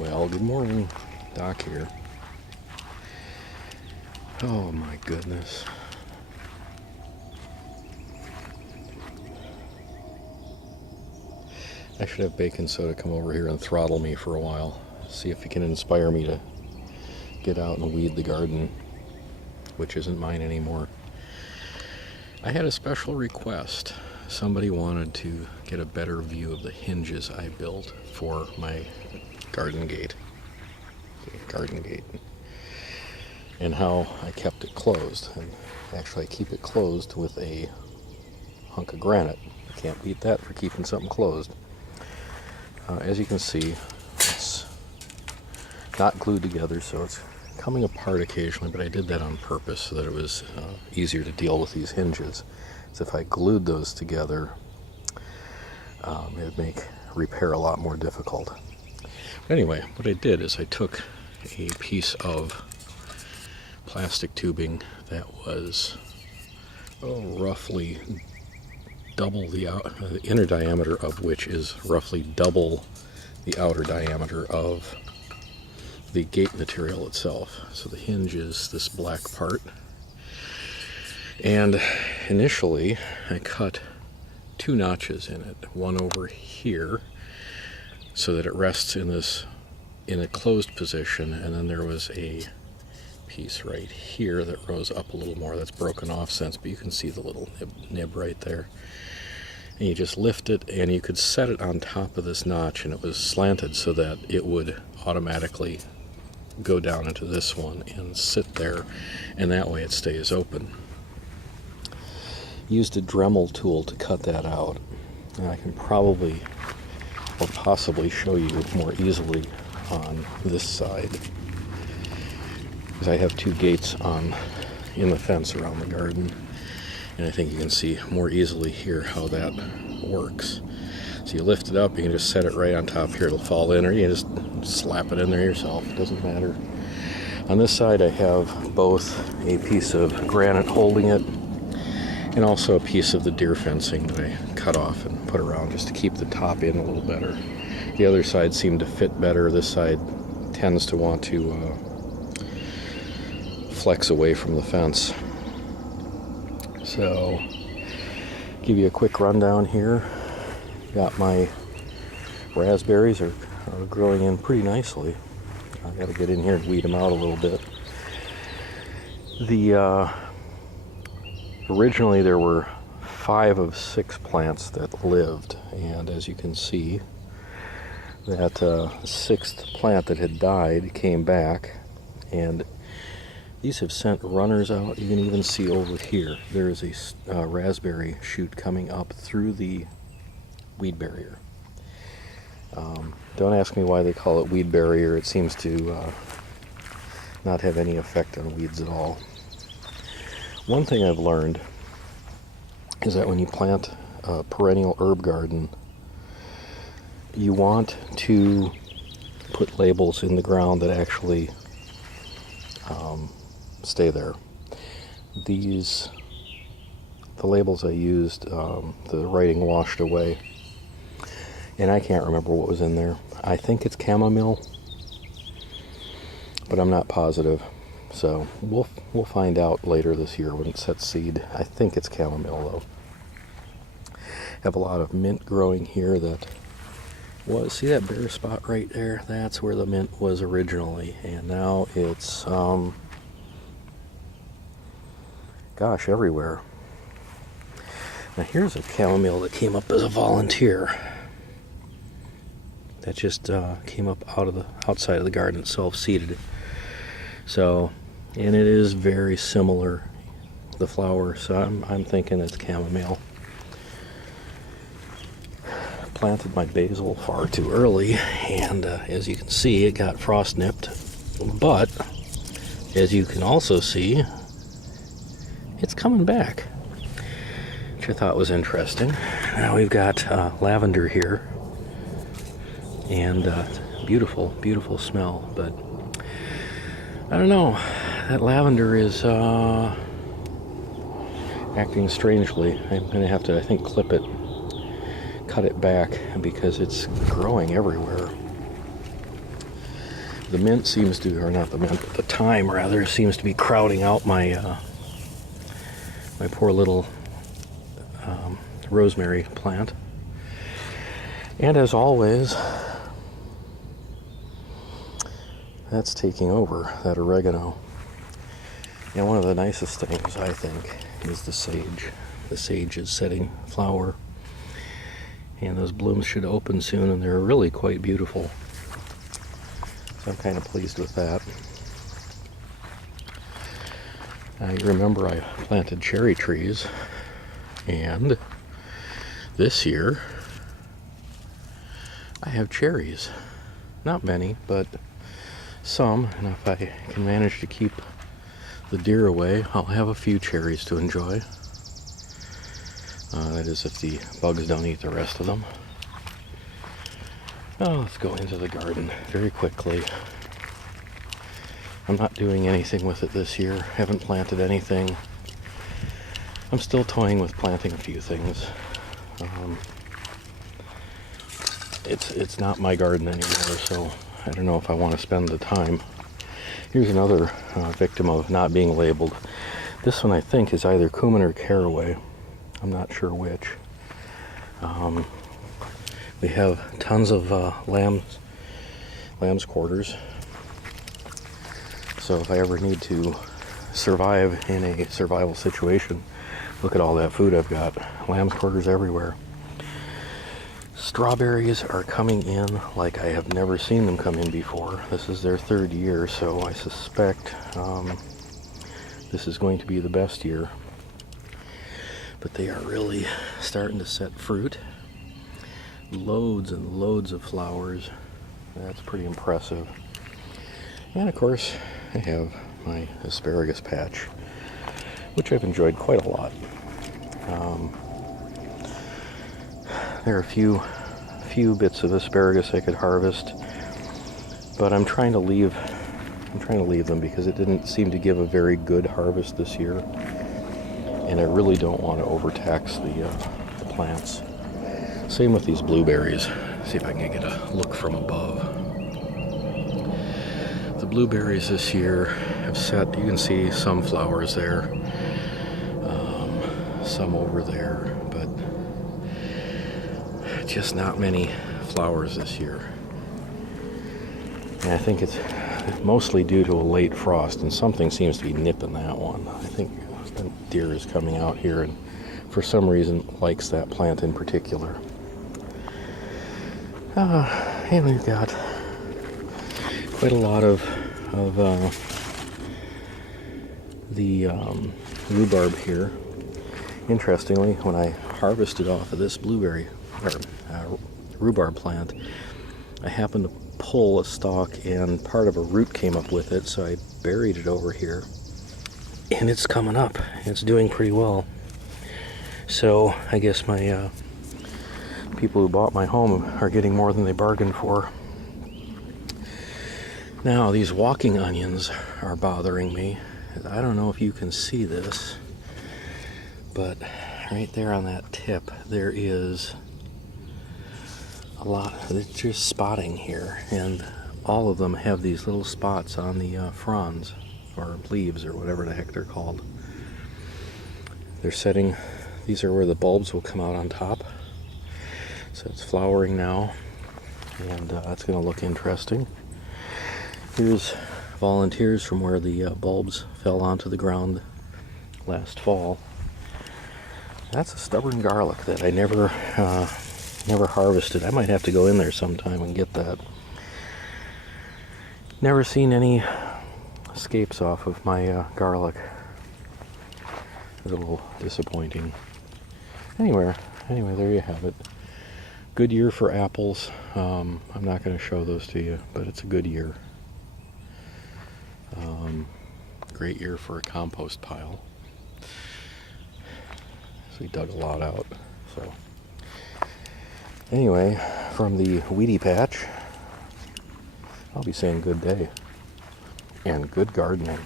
Well, good morning. Doc here. Oh my goodness. I should have baking soda come over here and throttle me for a while. See if he can inspire me to get out and weed the garden, which isn't mine anymore. I had a special request. Somebody wanted to get a better view of the hinges I built for my garden gate. And how I kept it closed. And actually I keep it closed with a hunk of granite. You can't beat that for keeping something closed. As you can see, it's not glued together, so it's coming apart occasionally, but I did that on purpose so that it was easier to deal with these hinges. So if I glued those together, it would make repair a lot more difficult. But anyway, what I did is I took a piece of plastic tubing that was roughly double the inner diameter of which is roughly double the outer diameter of the gate material itself. So the hinge is this black part. And initially I cut 2 notches in it, one over here so that it rests in a closed position, and then there was a piece right here that rose up a little more. That's broken off since, but you can see the little nib right there. And you just lift it, and you could set it on top of this notch, and it was slanted so that it would automatically go down into this one and sit there, and that way it stays open. Used a Dremel tool to cut that out, and I can probably or possibly show you more easily on this side, because I have 2 gates in the fence around the garden, and I think you can see more easily here how that works. So you lift it up, you can just set it right on top here, it'll fall in, or you can just slap it in there yourself, it doesn't matter. On this side I have both a piece of granite holding it and also a piece of the deer fencing that I cut off and put around just to keep the top in a little better. The other side seemed to fit better. This side tends to want to flex away from the fence. So, give you a quick rundown here. Got my raspberries are growing in pretty nicely. I got to get in here and weed them out a little bit. Originally there were 5 of 6 plants that lived, and as you can see, that 6th plant that had died came back, and these have sent runners out. You can even see over here there is a raspberry shoot coming up through the weed barrier. Don't ask me why they call it weed barrier. It seems to not have any effect on weeds at all. One thing I've learned is that when you plant a perennial herb garden, you want to put labels in the ground that actually stay there. The labels I used, the writing washed away, and I can't remember what was in there. I think it's chamomile, but I'm not positive. So we'll find out later this year when it sets seed. I think it's chamomile though. Have a lot of mint growing here that was, see that bare spot right there? That's where the mint was originally, and now it's gosh, everywhere. Now here's a chamomile that came up as a volunteer. That just came up out of the outside of the garden, self-seeded. So, and it is very similar, the flower, so I'm thinking it's chamomile. Planted my basil far too early, and as you can see, it got frost nipped, but as you can also see, it's coming back, which I thought was interesting. Now we've got lavender here, and beautiful, beautiful smell, but I don't know, that lavender is acting strangely. I'm going to have to, I think, clip it, cut it back, because it's growing everywhere. the mint seems to, or not the mint, but the thyme rather, seems to be crowding out my my poor little rosemary plant. And as always, that's taking over, that oregano. And one of the nicest things, I think, is the sage. The sage is setting flower, and those blooms should open soon, and they're really quite beautiful. So I'm kind of pleased with that. You remember I planted cherry trees, and this year I have cherries. Not many, but some, and if I can manage to keep the deer away, I'll have a few cherries to enjoy. That is if the bugs don't eat the rest of them. Oh, let's go into the garden very quickly. I'm not doing anything with it this year. Haven't planted anything. I'm still toying with planting a few things. It's not my garden anymore, so I don't know if I want to spend the time. Here's another victim of not being labeled. This one I think is either cumin or caraway. I'm not sure which. We have tons of lamb's quarters. So if I ever need to survive in a survival situation, look at all that food I've got. Lamb's quarters everywhere. Strawberries are coming in like I have never seen them come in before. This is their third year, so I suspect this is going to be the best year. But they are really starting to set fruit. Loads and loads of flowers. That's pretty impressive. And of course, I have my asparagus patch, which I've enjoyed quite a lot. There are a few bits of asparagus I could harvest, but I'm trying to leave them because it didn't seem to give a very good harvest this year, and I really don't want to overtax the plants. Same with these blueberries. See if I can get a look from above. The blueberries this year have set. You can see some flowers there, some over there, but just not many flowers this year. And I think it's mostly due to a late frost, and something seems to be nipping that one. I think the deer is coming out here and for some reason likes that plant in particular. And we've got quite a lot of the rhubarb here. Interestingly, when I harvested off of this rhubarb plant, I happened to pull a stalk and part of a root came up with it, so I buried it over here, and it's coming up. It's doing pretty well. So I guess my people who bought my home are getting more than they bargained for. Now, these walking onions are bothering me. I don't know if you can see this, but right there on that tip, there is a lot. There's just spotting here, and all of them have these little spots on the fronds, or leaves, or whatever the heck they're called. They're setting, these are where the bulbs will come out on top. So it's flowering now, and that's going to look interesting. Here's volunteers from where the bulbs fell onto the ground last fall. That's a stubborn garlic that I never harvested. I might have to go in there sometime and get that. Never seen any escapes off of my garlic. It's a little disappointing. Anyway, there you have it. Good year for apples. I'm not going to show those to you, but it's a good year. Great year for a compost pile. So we dug a lot out. So anyway, from the weedy patch, I'll be saying good day and good gardening.